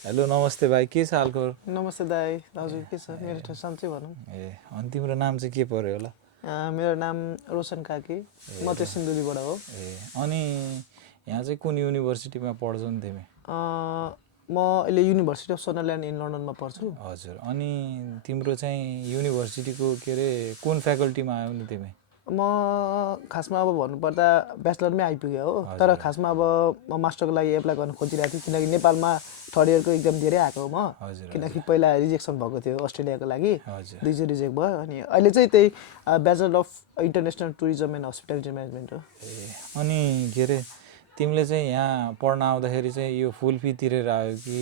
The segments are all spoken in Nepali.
हेलो नमस्ते भाइ, के छ हालको? नमस्ते दाई, हजुर के छ? मेरो ठाउँ सन्चै भनौँ। अनि तिम्रो नाम चाहिँ के पर्यो होला? मेरो नाम रोशन काकी, म चाहिँ सिन्धुलीबाट हो। अनि यहाँ चाहिँ कुन युनिभर्सिटीमा पढ्छौ नि तिमी? म अहिले युनिभर्सिटी अफ सदरल्यान्ड इन लन्डनमा पढ्छु। हजुर, अनि तिम्रो चाहिँ युनिभर्सिटीको के अरे कुन फ्याकल्टीमा आयौ नि तिमी? म खासमा अब भन्नुपर्दा ब्याचलरमै आइपुगेँ हो, तर खासमा अब म मास्टरको लागि एप्लाई गर्न खोजिरहेको थिएँ, किनकि नेपालमा थर्ड इयरको इक्जाम दिएरै आएको हो म। किनकि पहिला रिजेक्सन भएको थियो अस्ट्रेलियाको लागि, दुईचोटि रिजेक्ट भयो। अनि अहिले चाहिँ त्यही bachelor of international tourism and hospitality management हो। अनि के अरे तिमीले चाहिँ यहाँ पढ्न आउँदाखेरि चाहिँ यो फुल फी तिरेर आयो कि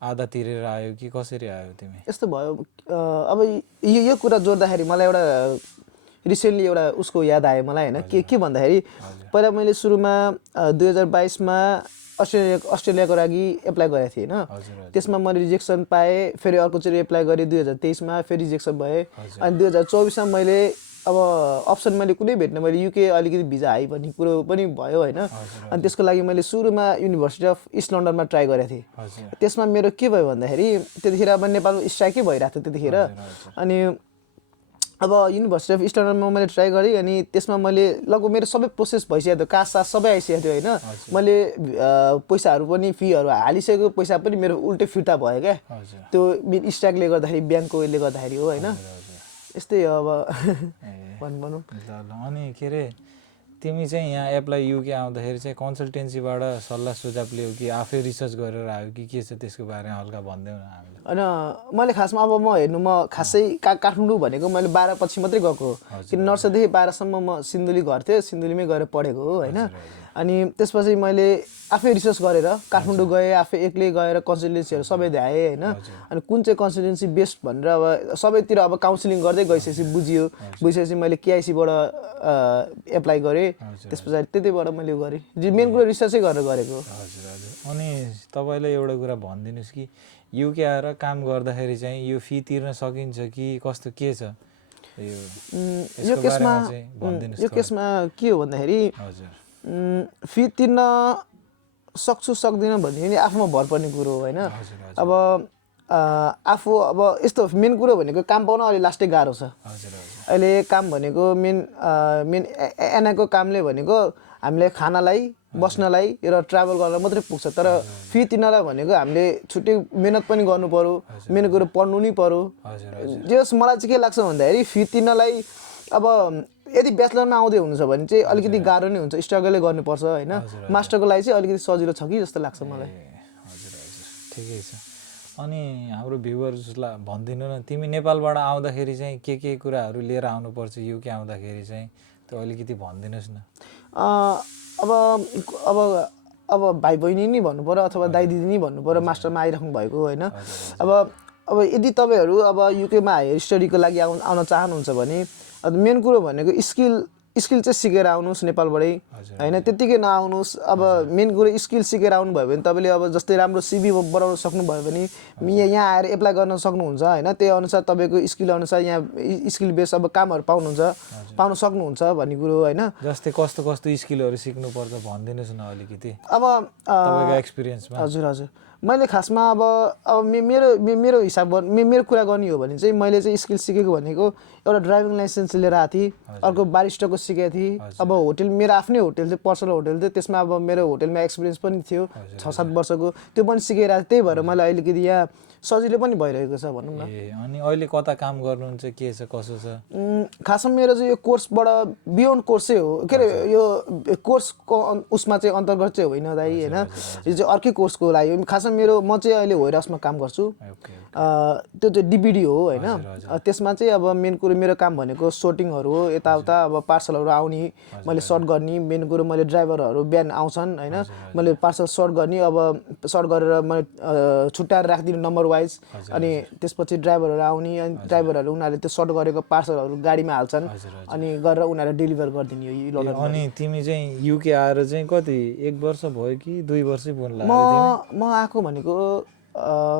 आधा तिरेर आयो कि कसरी आयो तिमी? यस्तो भयो, अब यो कुरा जोड्दाखेरि मलाई एउटा रिसेन्टली एउटा उसको याद आयो मलाई होइन। के भन्दाखेरि पहिला मैले सुरुमा 2022मा अस्ट्रेलियाको लागि एप्लाई गरेको थिएँ होइन। त्यसमा मैले रिजेक्सन पाएँ, फेरि अर्कोचोटि एप्लाई गरेँ 2023मा, फेरि रिजेक्सन भएँ। अनि 2024मा मैले अब अप्सन मैले कुनै भेट्न, मैले युके अलिकति भिजा हाई भन्ने कुरो पनि भयो होइन। अनि त्यसको लागि मैले सुरुमा युनिभर्सिटी अफ इस्ट लन्डनमा ट्राई गरेको थिएँ। त्यसमा मेरो के भयो भन्दाखेरि त्यतिखेर अब नेपालमा स्ट्राइकै भइरहेको थियो त्यतिखेर। अनि अब युनिभर्सिटी अफ इस्ट लन्डनमा मैले ट्राई गरेँ, अनि त्यसमा मैले लगभग मेरो सबै प्रोसेस भइसकेको थियो, कास्ट सबै आइसकेको थियो होइन। मैले पैसाहरू पनि फीहरू हालिसकेको पैसा पनि मेरो उल्टै फिर्ता भयो क्या, त्यो स्ट्राइकले गर्दाखेरि, ब्याङ्कको उयोले गर्दाखेरि हो होइन। यस्तै हो अब भनौँ। अनि के अरे तिमी चाहिँ यहाँ एप्लाई युके आउँदाखेरि चाहिँ कन्सल्टेन्सीबाट सल्लाह सुझाव लियो कि आफै रिसर्च गरेर आयो कि के छ, त्यसको बारेमा हल्का भनिदेऊ न हामीलाई। होइन, मैले खासमा अब म खासै काठमाडौँ भनेको मैले 12 पछि मात्रै गएको हो, किन नर्सरीदेखि 12सम्म म सिन्धुली घर थियो, सिन्धुलीमै गएर पढेको हो होइन। अनि त्यसपछि मैले आफै रिसर्च गरेर काठमाडौँ गएँ, आफै एक्लै गएर कन्सल्टेन्सीहरू सबै भ्याएँ होइन। अनि कुन चाहिँ कन्सल्टेन्सी बेस्ट भनेर अब सबैतिर अब काउन्सिलिङ गर्दै गइसकेपछि बुझिसकेपछि मैले केआइसीबाट एप्लाई गरेँ। त्यस पछाडि त्यतिबाट मैले गरेँ, मेन कुरो रिसर्चै गरेर गरेको। हजुर हजुर। अनि तपाईँले एउटा कुरा भनिदिनुहोस् कि युके आएर काम गर्दाखेरि चाहिँ यो फी तिर्न सकिन्छ कि कस्तो के छ? यो केसमा के हो भन्दाखेरि फी तिर्न सक्छु सक्दिनँ भन्ने पनि आफूमा भर पर्ने कुरो हो होइन। अब आफू अब यस्तो मेन कुरो भनेको काम पाउन अलि लास्टै गाह्रो छ। अहिले काम भनेको मेन एनाको कामले भनेको हामीलाई खानालाई, बस्नलाई र ट्राभल गर्न मात्रै पुग्छ, तर फी तिर्नलाई भनेको हामीले छुट्टै मिहिनेत पनि गर्नु पर्यो, मेन कुरो पढ्नु नै पर्यो। जस मलाई चाहिँ के लाग्छ भन्दाखेरि फी तिर्नलाई अब यदि ब्याचलरमा आउँदै हुनुहुन्छ भने चाहिँ अलिकति गाह्रो नै हुन्छ, स्ट्रगलै गर्नुपर्छ होइन। मास्टरको लागि चाहिँ अलिकति सजिलो छ कि जस्तो लाग्छ मलाई। हजुर हजुर, ठिकै छ। अनि हाम्रो भ्युवर्सलाई भनिदिनु न, तिमी नेपालबाट आउँदाखेरि चाहिँ के कुराहरू लिएर आउनुपर्छ युके आउँदाखेरि चाहिँ, त्यो अलिकति भनिदिनुहोस् न। अब भाइ बहिनी नै भन्नु पर्यो अथवा दाइ दिदी नै भन्नु पर्यो, मास्टरमा आइराख्नु भएको होइन। अब यदि तपाईँहरू अब युकेमा हायर स्टडीको लागि आउन चाहनुहुन्छ भने मेन कुरो भनेको स्किल चाहिँ सिकेर आउनुहोस् नेपालबाटै होइन, त्यत्तिकै नआउनुहोस्। अब मेन कुरो स्किल सिकेर आउनुभयो भने तपाईँले अब जस्तै राम्रो सिभी बनाउन सक्नुभयो भने यहाँ आएर एप्लाई गर्न सक्नुहुन्छ होइन। त्यही अनुसार तपाईँको स्किल अनुसार यहाँ स्किल बेस अब कामहरू पाउन सक्नुहुन्छ भन्ने कुरो होइन। जस्तै कस्तो कस्तो स्किलहरू सिक्नुपर्छ भनिदिनुहोस् न अलिकति अब तपाईँको एक्सपिरियन्समा। हजुर हजुर, मैले खासमा अब मेरो हिसाबबाट मेरो कुरा गर्ने हो भने चाहिँ मैले चाहिँ स्किल सिकेको भनेको एउटा ड्राइभिङ लाइसेन्स लिएर आएको थिएँ, अर्को बारिस्टाको सिकेको थिएँ। अब होटेल, मेरो आफ्नै होटेल थियो, पर्सनल होटेल थियो, त्यसमा अब मेरो होटेलमा एक्सपिरियन्स पनि थियो 6-7 वर्षको, त्यो पनि सिकेर आएको। त्यही भएर मलाई अलिकति यहाँ सजिलो पनि भइरहेको छ भनौँ न। अनि अहिले कता काम गर्नुहुन्छ, के छ कसो छ? खासमा मेरो चाहिँ यो कोर्सबाट बियोन्ड कोर्स चाहिँ हो, के अरे यो कोर्सको उसमा चाहिँ अन्तर्गत चाहिँ होइन दाइ होइन, यो चाहिँ अर्कै कोर्सको लागि। खासमा म चाहिँ अहिले वेयर हाउसमा काम गर्छु, त्यो चाहिँ डिबिडी हो होइन। त्यसमा चाहिँ अब मेन कुरो मेरो काम भनेको सोर्टिङहरू हो, यताउता अब पार्सलहरू आउने, मैले सर्ट गर्ने। मेन कुरो मैले ड्राइभरहरू बिहान आउँछन् होइन, मैले पार्सल सर्ट गर्ने, अब सर्ट गरेर मैले छुट्याएर राखिदिनु नम्बर वाइज। अनि त्यसपछि ड्राइभरहरू आउने, अनि ड्राइभरहरू उनीहरूले त्यो सर्ट गरेको पार्सलहरू गाडीमा हाल्छन्, अनि गरेर उनीहरूले डेलिभर गरिदिने हो। अनि तिमी चाहिँ युके आएर चाहिँ कति 1 वर्ष भयो कि 2 वर्षै पुग्न लाग्यो? म आएको भनेको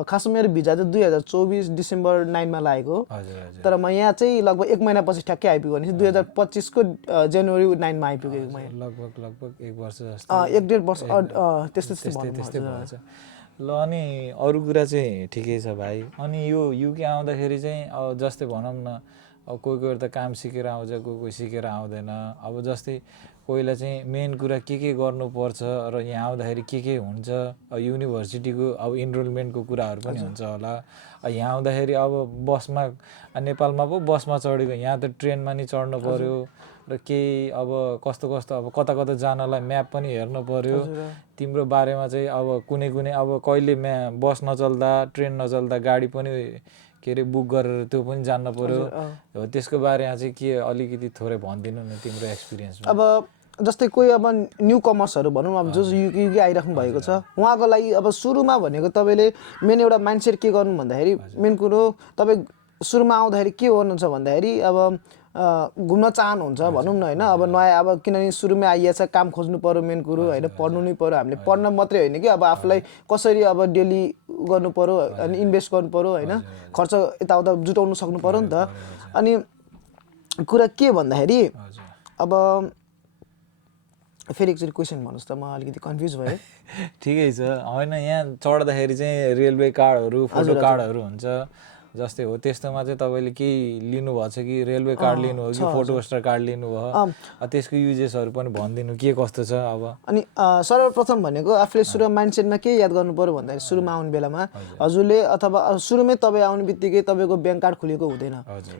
खासमा मेरो भिजा चाहिँ 2024 डिसेम्बर 9मा लागेको, तर म यहाँ चाहिँ लगभग 1 महिनापछि ठ्याक्कै आइपुगेँ भने 2025को जनवरी 9मा आइपुगेँ म। लगभग 1 वर्ष जस्तो, 1.5 वर्ष त्यस्तै भएछ। ल अनि अरू कुरा चाहिँ ठिकै छ भाइ। अनि यो युके आउँदाखेरि चाहिँ अब जस्तै भनौँ न अब कोही त काम सिकेर आउँछ, कोही सिकेर आउँदैन। अब जस्तै कोहीलाई चाहिँ मेन कुरा के गर्नुपर्छ र यहाँ आउँदाखेरि के हुन्छ, युनिभर्सिटीको अब इनरोलमेन्टको कुराहरू पनि हुन्छ होला। यहाँ आउँदाखेरि अब बसमा नेपालमा पो बसमा चढेको, यहाँ त ट्रेनमा नि चढ्नु पर्यो र केही अब कस्तो अब कता जानलाई म्याप पनि हेर्नु पर्यो। तिम्रो बारेमा चाहिँ अब कुनै अब कहिले बस नचल्दा ट्रेन नचल्दा गाडी पनि के अरे बुक गरेर त्यो पनि जान्न पर्यो। हो त्यसको बारेमा चाहिँ के अलिकति थोरै भनिदिनु न तिम्रो एक्सपिरियन्समा। अब जस्तै कोही अब न्यू कमर्सहरू भनौँ, अब जो युके आइराख्नु भएको छ उहाँको लागि अब सुरुमा भनेको तपाईँले मेन एउटा माइन्डसेट के गर्नु भन्दाखेरि मेन कुरो तपाईँ सुरुमा आउँदाखेरि के गर्नुहुन्छ भन्दाखेरि अब घुम्न चाहनुहुन्छ भनौँ न होइन। अब नयाँ अब किनभने सुरुमै आइएछ, काम खोज्नु पऱ्यो मेन कुरो होइन, पढ्नु नै पऱ्यो। हामीले पढ्न मात्रै होइन कि अब आफूलाई कसरी अब डेली गर्नु पऱ्यो अनि इन्भेस्ट गर्नु पऱ्यो होइन, खर्च यताउता जुटाउनु सक्नु पऱ्यो नि त। अनि कुरा के भन्दाखेरि अब फेरि एकचोटि क्वेसन भन्नुहोस् त, म अलिकति कन्फ्युज भएँ। ठिकै छ, होइन यहाँ चढ्दाखेरि चाहिँ रेलवे कार्डहरू फोटो कार्डहरू हुन्छ जस्तै हो, त्यस्तोमा चाहिँ तपाईँले केही लिनुभएको छ कि रेलवे कार्ड लिनु हो कि फोटोस्टर कार्ड लिनुभयो, त्यसको युजेसहरू पनि भनिदिनु के कस्तो छ। अब अनि सर्वप्रथम भनेको आफूले सुरुमा माइन्डसेटमा के याद गर्नु पऱ्यो भन्दाखेरि सुरुमा आउने बेलामा हजुरले अथवा सुरुमै तपाईँ आउने बित्तिकै तपाईँको ब्याङ्क कार्ड खुलेको हुँदैन।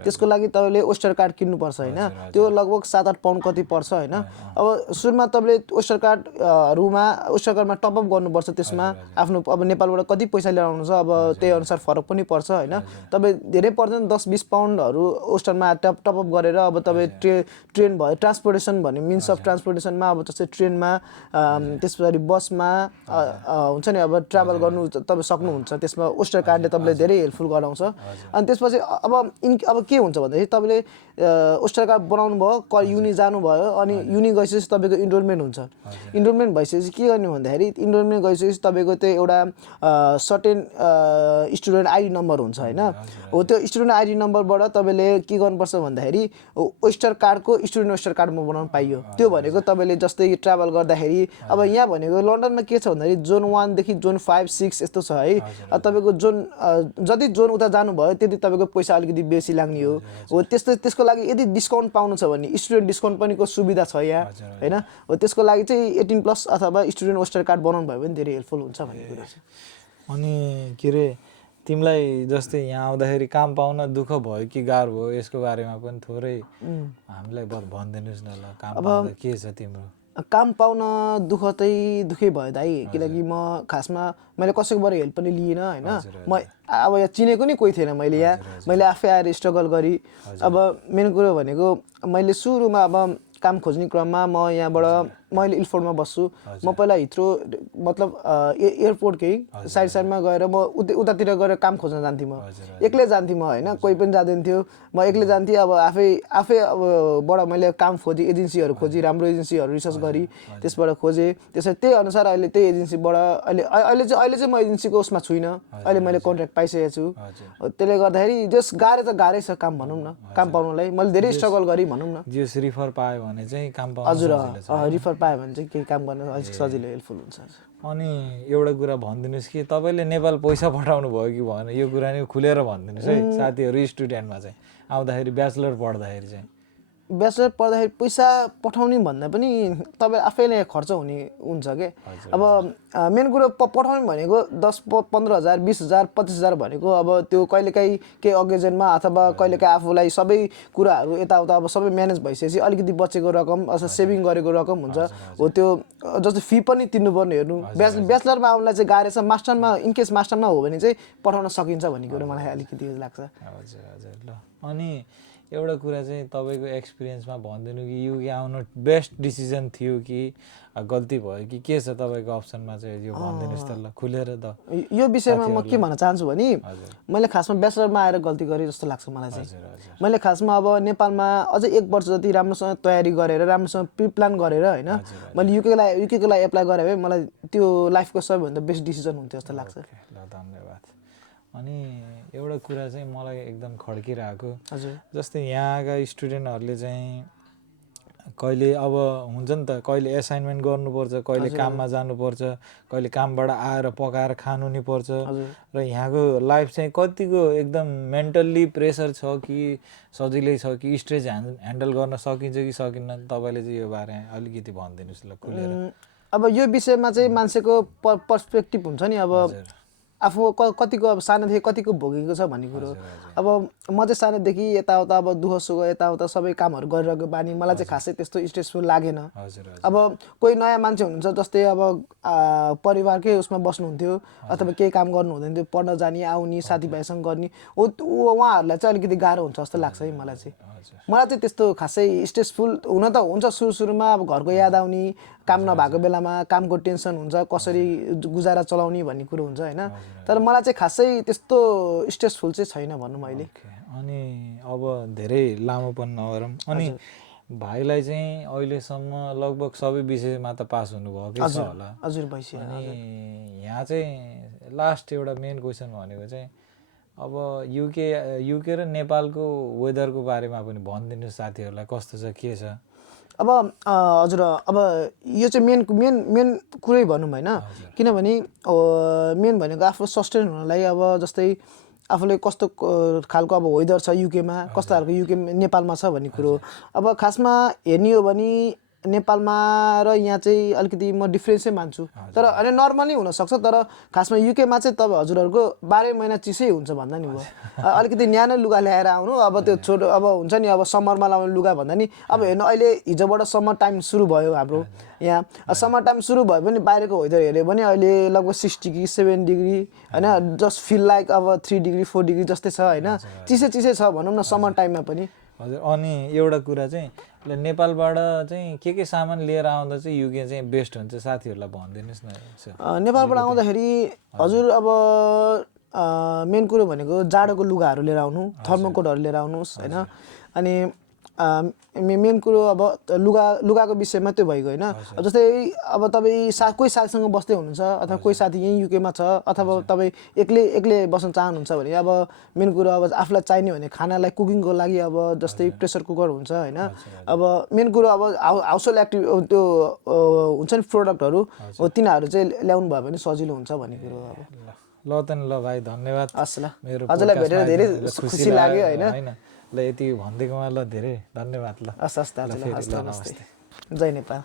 त्यसको लागि तपाईँले ओस्टर कार्ड किन्नुपर्छ होइन, त्यो लगभग 7-8 पाउन्ड कति पर्छ होइन। अब सुरुमा तपाईँले ओस्टर कार्डमा टपअप गर्नुपर्छ। त्यसमा आफ्नो अब नेपालबाट कति पैसा लिएर आउनु छ अब त्यही अनुसार फरक पनि पर्छ होइन। तपाईँ धेरै पर्दैन 10-20 पाउन्डहरू ओस्टरमा टपअप गरेर अब तपाईँ ट्रेन भयो, ट्रान्सपोर्टेसन भन्ने मिन्स अफ ट्रान्सपोर्टेसनमा अब जस्तै ट्रेनमा त्यस पछाडि बसमा हुन्छ नि अब ट्राभल गर्नु तपाईँ सक्नुहुन्छ। त्यसमा ओस्टर कार्डले तपाईँलाई धेरै हेल्पफुल गराउँछ। अनि त्यसपछि अब के हुन्छ भन्दाखेरि तपाईँले ओस्टर कार्ड बनाउनु भयो, युनि जानुभयो, अनि युनि गइसकेपछि तपाईँको इनरोलमेन्ट हुन्छ। इनरोलमेन्ट भइसकेपछि के गर्ने भन्दाखेरि इनरोलमेन्ट गइसकेपछि तपाईँको त्यो एउटा सर्टेन स्टुडेन्ट आइडी नम्बर हुन्छ होइन। हो त्यो स्टुडेन्ट आइडी नम्बरबाट तपाईँले के गर्नुपर्छ भन्दाखेरि ओस्टर कार्डको स्टुडेन्ट ओस्टर कार्ड बनाउनु पाइयो। त्यो भनेको तपाईँले जस्तै ट्राभल गर्दाखेरि अब यहाँ भनेको लन्डनमा के छ भन्दाखेरि जोन 1 देखि जोन 5, 6 यस्तो छ है। तपाईँको जोन जति जोन उता जानुभयो त्यति तपाईँको पैसा अलिकति बेसी लाग्ने हो। त्यसको लागि यदि डिस्काउन्ट पाउनु छ भने स्टुडेन्ट डिस्काउन्ट पनि को सुविधा छ यहाँ होइन। हो त्यसको लागि चाहिँ 18+ अथवा स्टुडेन्ट ओस्टर कार्ड बनाउनु भयो भने धेरै हेल्पफुल हुन्छ भन्ने कुरा छ। अनि के अरे तिमीलाई जस्तै यहाँ आउँदाखेरि काम पाउन दुःख भयो कि गाह्रो भयो, यसको बारेमा पनि थोरै हामीलाई भनिदिनुहोस् न ल। काम पाउँदा के छ तिम्रो? काम पाउन दुःखै भयो दाइ, किनकि म खासमा मैले कसैकोबाट हेल्प पनि लिइनँ होइन। म अब यहाँ चिनेको नि कोही थिएन, मैले आफै आएर स्ट्रगल गरेँ। अब मेन कुरो भनेको मैले सुरुमा अब काम खोज्ने क्रममा म यहाँबाट मैले इल्फोर्डमा बस्छु। म पहिला हिथ्रो मतलब एयरपोर्टकै साइडमा गएर म उतातिर गएर काम खोज्न जान्थेँ। म एक्लै जान्थेँ म होइन, कोही पनि जाँदैन थियो, म एक्लै जान्थेँ। अब आफै अब मैले काम खोजेँ, एजेन्सीहरू खोजेँ, राम्रो एजेन्सीहरू रिसर्च गरेँ, त्यसबाट खोजेँ। त्यसरी त्यही अनुसार अहिले त्यही एजेन्सीबाट अहिले चाहिँ म एजेन्सीको उसमा छुइनँ, अहिले मैले कन्ट्र्याक्ट पाइसकेको छु। त्यसले गर्दाखेरि जस गाह्रै छ काम भनौँ न, काम पाउनलाई मैले धेरै स्ट्रगल गरेँ भनौँ न। जस रिफर पायो भने चाहिँ काम पाउन हजुर रिफर पायो भने चाहिँ केही काम गर्न अलिक सजिलो हेल्पफुल हुन्छ। अनि एउटा कुरा भनिदिनुहोस् कि तपाईँले नेपाल पैसा पठाउनु भयो कि भएन, यो कुरा नि खुलेर भनिदिनुहोस् है साथीहरू। स्टुडेन्टमा चाहिँ आउँदाखेरि ब्याचलर पढ्दाखेरि चाहिँ ब्याचलर पढ्दाखेरि पैसा पठाउने भन्दा पनि तपाईँ आफैले खर्च हुने हुन्छ क्या। अब मेन कुरो पठाउने भनेको 10-15,000, 20,000, 25,000 भनेको अब त्यो कहिलेकाहीँ केही अकेजनमा अथवा कहिलेकाहीँ आफूलाई सबै कुराहरू यताउता अब सबै म्यानेज भइसकेपछि अलिकति बचेको रकम अथवा सेभिङ गरेको रकम हुन्छ। हो त्यो जस्तो फी पनि तिर्नुपर्ने हेर्नु। ब्याचलरमा आउनलाई चाहिँ गाह्रो छ। मास्टरमा इनकेस मास्टरमा हो भने चाहिँ पठाउन सकिन्छ भन्ने कुरो मलाई अलिकति लाग्छ। हजुर ल। अनि एउटा कुरा चाहिँ तपाईँको एक्सपिरियन्समा भनिदिनु कि युके आउनु बेस्ट डिसिजन थियो कि गल्ती भयो कि के छ तपाईँको अप्सनमा चाहिँ, यो भनिदिनुहोस् त ल खुलेर त। यो विषयमा म के भन्न चाहन्छु भने मैले खासमा ब्याचलरमा आएर गल्ती गरेँ जस्तो लाग्छ मलाई चाहिँ। मैले खासमा अब नेपालमा अझै 1 वर्ष जति राम्रोसँग तयारी गरेर राम्रोसँग प्रिप्लान गरेर होइन मैले युकेको लागि एप्लाई गरेँ भए मलाई त्यो लाइफको सबैभन्दा बेस्ट डिसिजन हुन्थ्यो जस्तो लाग्छ। ल धन्यवाद। अनि एउटा कुरा चाहिँ मलाई एकदम खड्किरहेको, जस्तै यहाँका स्टुडेन्टहरूले चाहिँ कहिले अब हुन्छ नि त कहिले एसाइनमेन्ट गर्नुपर्छ कहिले काममा जानुपर्छ कहिले कामबाट आएर पकाएर खानु नि पर्छ र यहाँको लाइफ चाहिँ कतिको एकदम मेन्टल्ली प्रेसर छ कि सजिलै छ कि स्ट्रेस ह्यान्डल गर्न सकिन्छ कि सकिन्न तपाईँले चाहिँ यो बारे अलिकति भनिदिनुहोस् ल खुलेर अब यो विषयमा चाहिँ मान्छेको पर्सपेक्टिभ हुन्छ नि अब आफू कतिको अब सानोदेखि कतिको भोगेको छ भन्ने कुरो अब म चाहिँ सानोदेखि यताउता अब दुःख सुख यताउता सबै कामहरू गरिरहेको बानी मलाई चाहिँ खासै त्यस्तो स्ट्रेसफुल लागेन अब कोही नयाँ मान्छे हुनुहुन्छ जस्तै अब परिवारकै उसमा बस्नुहुन्थ्यो अथवा केही काम गर्नु हुँदैन थियो पढ्न जाने आउने साथीभाइसँग गर्ने उहाँहरूलाई चाहिँ अलिकति गाह्रो हुन्छ जस्तो लाग्छ है मलाई चाहिँ त्यस्तो खासै स्ट्रेसफुल हुन त हुन्छ सुरुमा अब घरको याद आउने काम नभएको बेलामा कामको टेन्सन हुन्छ कसरी गुजारा चलाउने भन्ने कुरो हुन्छ होइन तर मलाई चाहिँ खासै त्यस्तो स्ट्रेसफुल चाहिँ छैन भनौँ अहिले अनि अब धेरै लामो पनि नगरौँ अनि भाइलाई चाहिँ अहिलेसम्म लगभग सबै विषयमा त पास हुनुभएकै छ होला हजुर भइसक्यो अनि यहाँ चाहिँ लास्ट एउटा मेन क्वेसन भनेको चाहिँ अब युके र नेपालको वेदरको बारेमा पनि भनिदिनु साथीहरूलाई कस्तो छ के छ अब हजुर अब यो चाहिँ मेन कुरै भनौँ होइन किनभने मेन भनेको आफ्नो सस्टेन हुनलाई अब जस्तै आफूले कस्तो खालको अब वेदर छ युकेमा कस्तो खालको युके नेपालमा छ भन्ने कुरो अब खासमा हेर्ने हो भने नेपालमा र यहाँ चाहिँ अलिकति म डिफ्रेन्सै मान्छु तर होइन नर्मली हुनसक्छ तर खासमा युकेमा चाहिँ तपाईँ हजुरहरूको 12 महिना चिसै हुन्छ भन्दा नि भयो अलिकति न्यानो लुगा ल्याएर आउनु अब त्यो छोटो अब हुन्छ नि अब समरमा लाउने लुगा भन्दा नि अब हेर्नु अहिले हिजोबाट समर टाइम सुरु भयो हाम्रो यहाँ समर टाइम सुरु भयो भने बाहिरको वेदर हेऱ्यो भने अहिले लगभग 6 डिग्री 7 डिग्री होइन जस्ट फिल लाइक अब 3 डिग्री 4 डिग्री जस्तै छ होइन चिसै छ भनौँ न समर टाइममा पनि हजुर अनि एउटा कुरा चाहिँ नेपालबाट चाहिँ के सामान लिएर आउँदा चाहिँ युके चाहिँ बेस्ट हुन्छ साथीहरूलाई भनिदिनुहोस् न नेपालबाट आउँदाखेरि हजुर अब मेन कुरो भनेको जाडोको लुगाहरू लिएर आउनु थर्मोकोटहरू लिएर आउनुहोस् होइन अनि मेन कुरो अब लुगाको विषयमा त्यो भइगयो होइन जस्तै अब तपाईँ कोही साथीसँग बस्दै हुनुहुन्छ अथवा कोही साथी यहीँ युकेमा छ अथवा तपाईँ एक्लै बस्न चाहनुहुन्छ भने अब मेन कुरो अब आफूलाई चाहिने भने खानालाई कुकिङको लागि अब जस्तै प्रेसर कुकर हुन्छ होइन अब मेन कुरो अब हाउस होल्ड त्यो हुन्छ नि प्रोडक्टहरू हो तिनीहरू चाहिँ ल्याउनु भयो भने सजिलो हुन्छ भन्ने कुरो अब ल त ल भाइ धन्यवाद हस् ल मेरो हजुरलाई भेटेर धेरै खुसी लाग्यो होइन ल यति भनिदिएकोमा ल धेरै धन्यवाद ल हस् दाजु ल हस् नमस्ते जय नेपाल